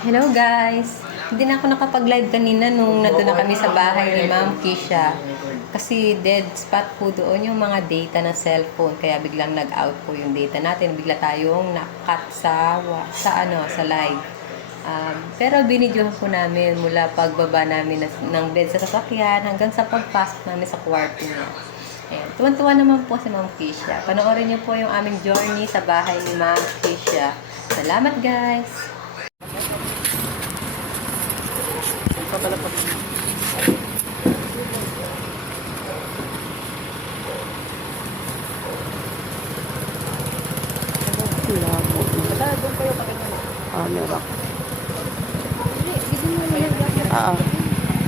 Hello guys! Hindi na ako nakapag-live kanina nung nandun na kami sa bahay ni Ma'am Kisha. Kasi dead spot po doon yung mga data ng cellphone. Kaya biglang nag-out po yung data natin. Bigla tayong na-cut sa live. Pero binidyohan po namin mula pagbaba namin ng bed sa sasakyan hanggang sa pagpasok namin sa kwarto niya. Ayan. Tuwan-tuwa naman po si Ma'am Kisha. Panoorin niyo po yung aming journey sa bahay ni Ma'am Kisha. Salamat guys! Labo. Meron.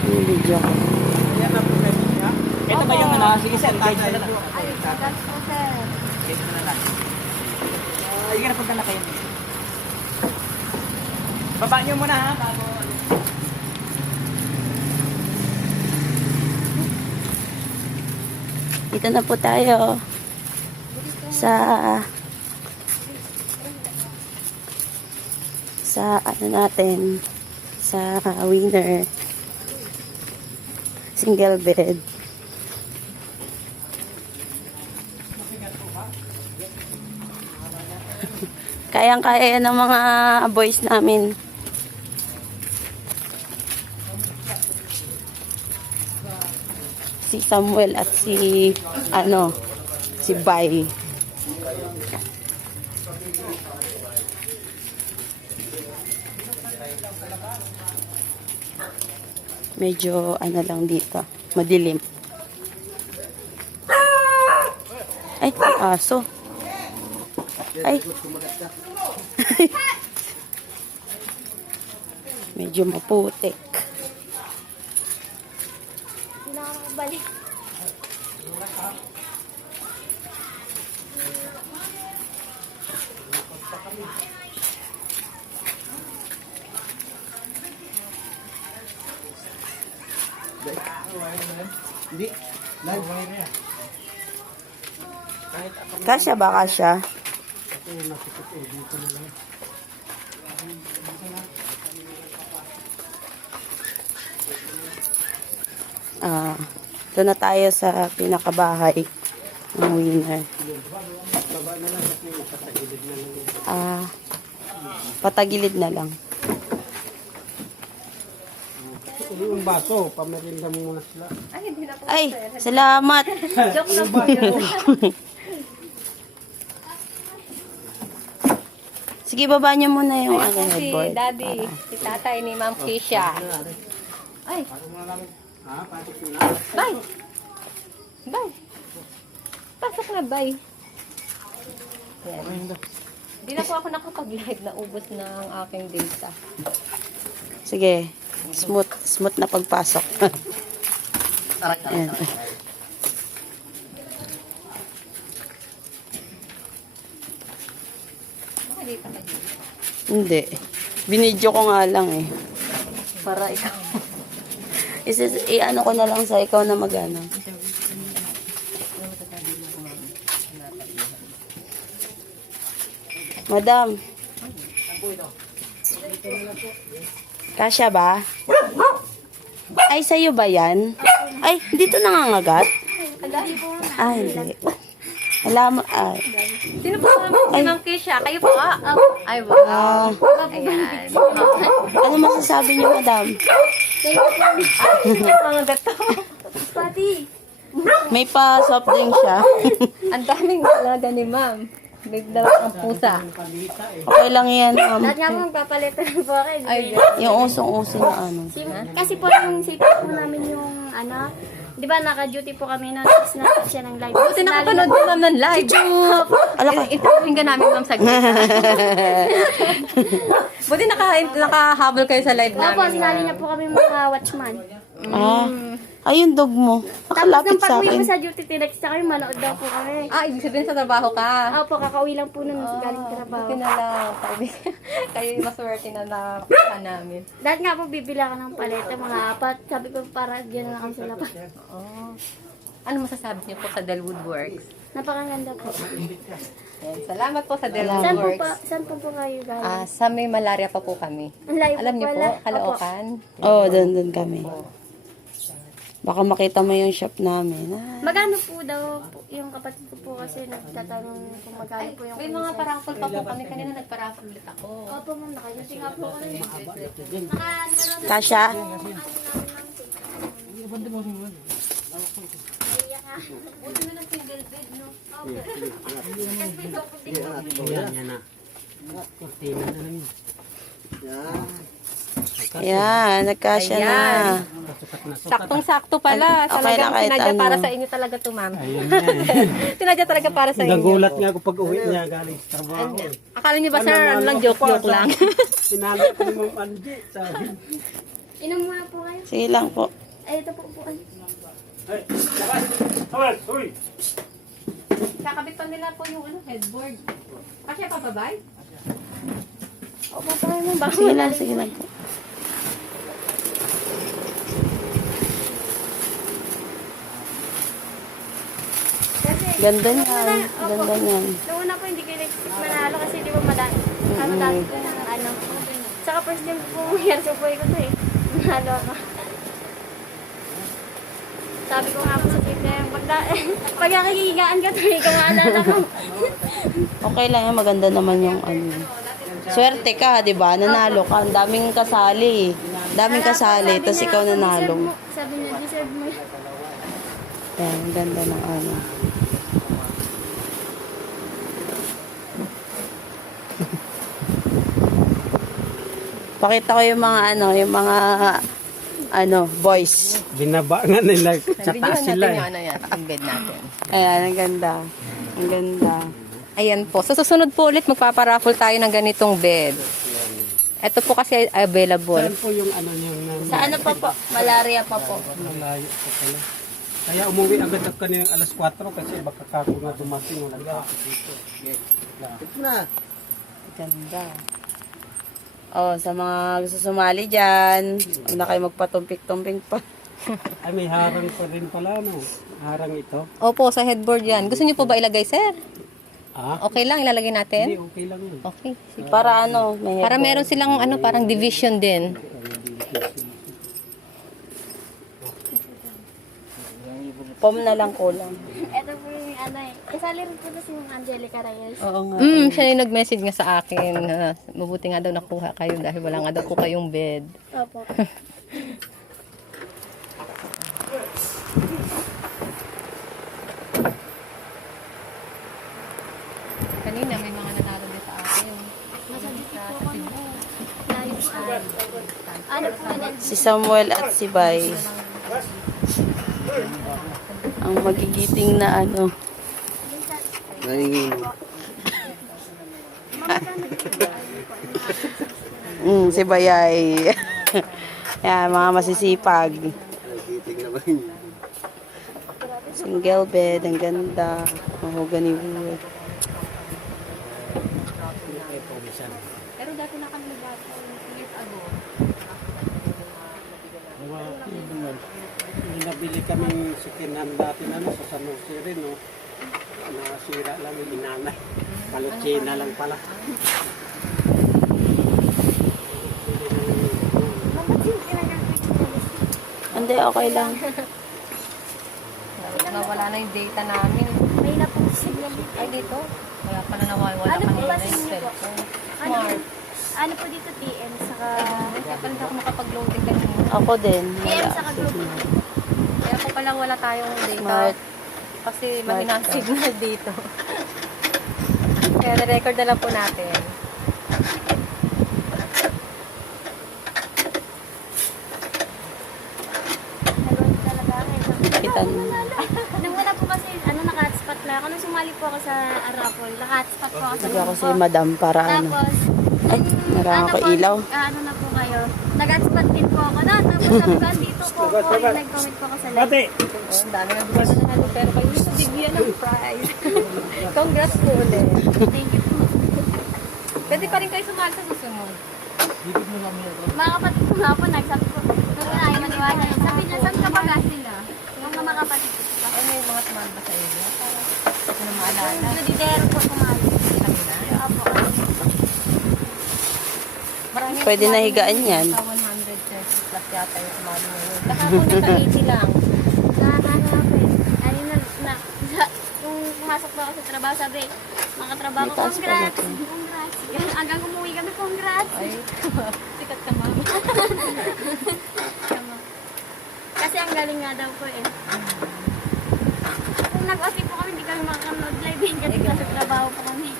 Yung video ko. Ito ba yung ano? Sige sir, guide na lang. Ay, sagas po, sir. Guide na lang. Sige na, punta na kayo. Baba nyo muna ha, bago... Dito na po tayo sa ano natin, sa winner single bed. Kayang-kaya ng mga boys namin. Si Samuel at si Bay. Medyo lang dito, madilim. Ay, aso. Ay. Medyo maputik. Hindi na ako nakabalik. Hindi. Kasya ba kasya? Ito na tayo sa pinakabahay ng winner. Patagilid na lang. Yung baso, pamerinda mo muna sila. Ay, hindi na po. Ay, salamat. Joke lang po yun. Sige, baba niyo muna yung Ayun po si headboard. Daddy, si tatay ni Ma'am Kisha. Ay, bye! Bye! Pasok na, bye! Yan. Hindi na po ako nakapag-live na ubos ng aking data. Sige, smooth na pagpasok. Ayan. Nakadita ka dito. Hindi. Binidyo ko nga lang eh. Para ikaw. Ano ko na lang sa ikaw na magano. Madam. Kasya ba? Ay, sa'yo ba yan? Ay, dito nangangagat? Ay, hindi. Alam, Sino po si Ma'am Kisha? Kayo po? Ay, wow. Ayan. ano masasabi niyo, madam? Mga gato. Pati. May pa soft drink siya. Ang daming dalaga ni Ma'am. Bigla ang pusa. Okay lang yan. Lahat nga po magpapalitan po ako. Ay, Yung usong-uso na ano. Kasi po yung safety po namin yung di ba naka-duty po kami na tapos na siya ng live. buti nakapanood ni Ma'am ng live. Ala ka. Interviewin ka namin, Ma'am, saglit. Buti nakahabol kayo sa live Opo, namin. sinali niya po kami mga watchman. Ayun, dog mo. Tapos Nakalapit nung sa pag-uwi akin. po sa duty, tinext sa kayo, manood daw po kami. Ibig sabihin sa trabaho ka. Opo, kakauwi lang po nun galing trabaho. Buti na lang. Sabi, kayo yung maswerte na nakuha namin. Dahil nga po bibila ka ng paleta, mga apat. Sabi ko para dyan na lang kami sa labas. Oh. Ano masasabi niyo po sa Delwood Works? Napakaganda po. Yan. Salamat po sa Delta Saan po Works. pa, saan po kayo galing? Sa may malaria pa po kami. Ang layo Alam niyo po, pala. Caloocan. Oo, doon kami. Baka makita mo yung shop namin. Ah, Magkano po daw po, yung kapatid ko po kasi nagtatanong kung magkano po yung May mga paraffol pa po kami. Kanina nagparaffol ulit ako. Opo ma'am, nakayusin nga po ako rin. Kasha? Yan na. Kurtina na namin. Yan, nagkasya na. Saktong-sakto pala. Okay Talagang na kahit sinadya ano. para sa inyo talaga to, ma'am. Ayun na. Sinadya talaga para sa inyo. Nagulat nga ako pag uwi niya galing sa trabaho. Akala niyo ba, sir, ano lang, joke-joke lang. Sinalo ko ni Ma'am Angie. Sabi. Inom muna po kayo. Sige lang po. Ay, ito po po. Kakabit pa nila po yung headboard. Kasi pa babay? Opo po kayo ma'am. Baka Sige lang, sige lang po. Kasi, Ganda niyan. Ganda niyan. noong una po hindi kayo manalo kasi di ba madami. Dami po ng ano. Saka first time po yan sa buhay ko to eh. Manalo ako. Sabi ko nga po sa trip na yun, pag nakikihigaan ka to, ikaw maalala ko. Okay lang yan, maganda naman yung ano. Swerte ka, di ba? Nanalo ka. Ang daming kasali. Daming kasali, tapos ikaw nanalo. Sabi niya, deserve mo. Ayan, ang ganda ng ano. Pakita ko yung mga boys. Binaba nga nila. Sa taas sila eh. yan, ang bed natin. Ayan, ang ganda. Ang ganda. Ayan po. So, susunod po ulit, magpaparaffle tayo ng ganitong bed. Ito po kasi available. Saan po yung ano yung Sa ano pa po? Malaria pa po. malayo po pala. Kaya umuwi agad ako kanina alas 4 kasi baka kako nga dumating wala ako dito. Ganda. Oh, sa mga gusto sumali dyan, huwag na kayo magpatumpik-tumpik pa. Ay may harang pa rin pala no. Harang ito. Opo, sa headboard yan. Gusto niyo po ba ilagay, sir? Ah? Okay lang, ilalagay Hindi natin? okay lang yun. Okay. Sige. Para ano, may Para meron silang parang division din. pom na lang kulang. Ito po yung ano eh. Kasali rin po na si Angelica Reyes. Oo nga. Siya yung nag-message nga sa akin. Mabuti nga daw nakuha kayo dahil wala nga daw po kayong bed. Opo. Kanina may mga nanalo din sa akin. Ano po yun? Si Samuel at si Bay. Ang magigiting na ano. Si Bayay. Yan, mga masisipag. Single bed, ang ganda. Mahogany wood. Pero dati na kami nag-ato. Years ago. Yung nabili kami second hand dati na sa San Jose rin no. Nasira lang yung inanay. Kalutsina lang pala. Hindi, okay lang. Nawala na yung data namin. May na po signal dito. Ay, dito? Wala pala nawala Ano po kanina kasi yung niyo po? cellphone. Ano, Smart. ano po dito TM saka Kaya pala hindi ako makapag-loading kanina. Ako din. TM Wala. saka Globo. Kaya po palang wala tayong data. Smart. Kasi mahina ang signal dito. Kaya na-record na lang po natin. Nalun talaga ako. Kita niyo. Nung una po kasi, naka-hotspot lang ako. Nung sumali po ako sa Arapol, naka-hotspot po ako sa Lagyan ko grupo. si Madam para ano. Tapos, Ay, narang ako po, ilaw. ano na po kayo, nag-hotspot din po ako na. Tapos sabi ko, andito po ako, yung nag-comment po ako sa live. Bate! Oh, ang dami ng buwan na natin. Pero kayo yung bigyan ng prize. Congrats po ulit. Thank you po. Pwede pa rin kayo sumali sa susunod. Mga kapatid ko nga po, nagsabi ko, nung una ayaw maniwala. Sabi niya, saan ka ba sila? Yung mga kapatid ko. Ay, may mga sumali ba sa inyo? ko na maalala. Judidero po kumali. Opo. Marami Pwede na higaan yan. Sa 100 pesos plus yata yung umali ngayon. Kahapon nasa 80 lang. Nakakano ako eh. Ano kung pumasok na ako sa trabaho, sabi, makatrabaho ko, May taas pa na congrats. to. Congrats. Hanggang umuwi kami, congrats. Ay, sikat ka ma'am. Tama. Kasi ang galing nga daw po eh. Kung nag-OT po kami, hindi kami makakanood live eh. Kasi nasa trabaho po kami.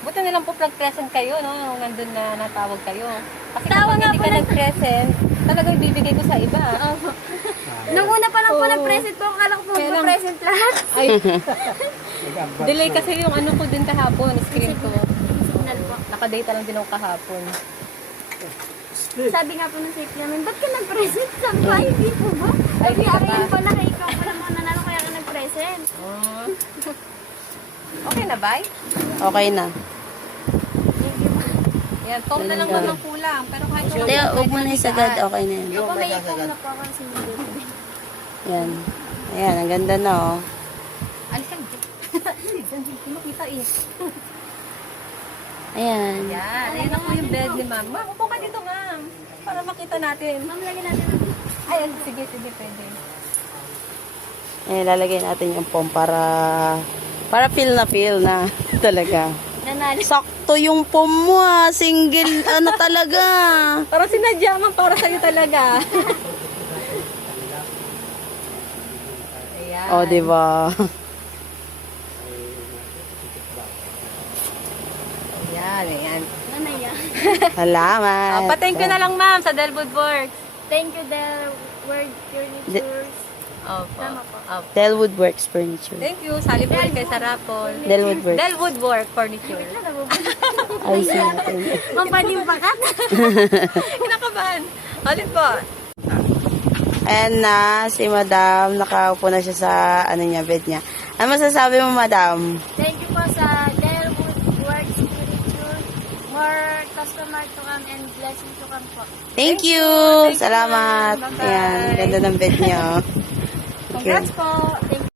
Buti na lang po nag-present kayo, no? Nung nandun na natawag kayo. Kasi Tawa kapag nga hindi po ka ng- nag-present, talagang ibibigay ko sa iba. Opo. Nung una pa lang po Oo. nag-present po, akala ko po Kaya lang- mag-present lahat. Ay, delay kasi yung ano ko dun kahapon, screen ko. Signal po. Nakadata lang din ako kahapon. Sabi nga po ng safety namin, ba't ka nag-present? Sabi ko, ay, hindi po ba? Ay, Sabi, di ka ako ba? yun pala, kay ikaw pala mo nanalo, kaya ka nag-present. Okay na, bye? Okay na. Thank you po. Yan, tom na lang naman kulang. Pero kahit wala Kaya pa, huwag mo pwede na higaan. isagad. Okay na yan. Ako may ikaw na po ako sa single. Yan. Ayan, ang ganda na oh. Ay, sandi. Sandi, hindi makita eh. Ayan. Yan, ayun na po yung bed ni ma'am. Ma'am, upo ka dito, ma'am. Para makita natin. Ma'am, lagyan natin. Ay, sige, pwede. Eh, lalagay natin yung pom para feel na talaga. Nanalo. Sakto yung pom mo ah. Single, ano talaga. Para sinadya, ma'am, para sa'yo talaga. Ayan. Oh, di ba? Ayan. Nanaya. Salamat. Pa-thank you na lang, ma'am, sa Delwood Works. Thank you, the word furnitures. Opo. Tama po. Opo. Delwood Works Furniture. Thank you. Sali po rin kay Sarapol. Delwood Works. Delwood Work Furniture. Ay, natin. Mampanimpakat. Kinakabahan. Ulit po. Ayan na, si Madam. Nakaupo na siya sa bed niya. Ano masasabi mo, Madam? Thank you po sa Delwood Works Furniture. More customer to come and blessing to come po. Thank you. Thank you. Salamat. Bye-bye. Ayan, ganda ng bed niyo. Congrats po. Thank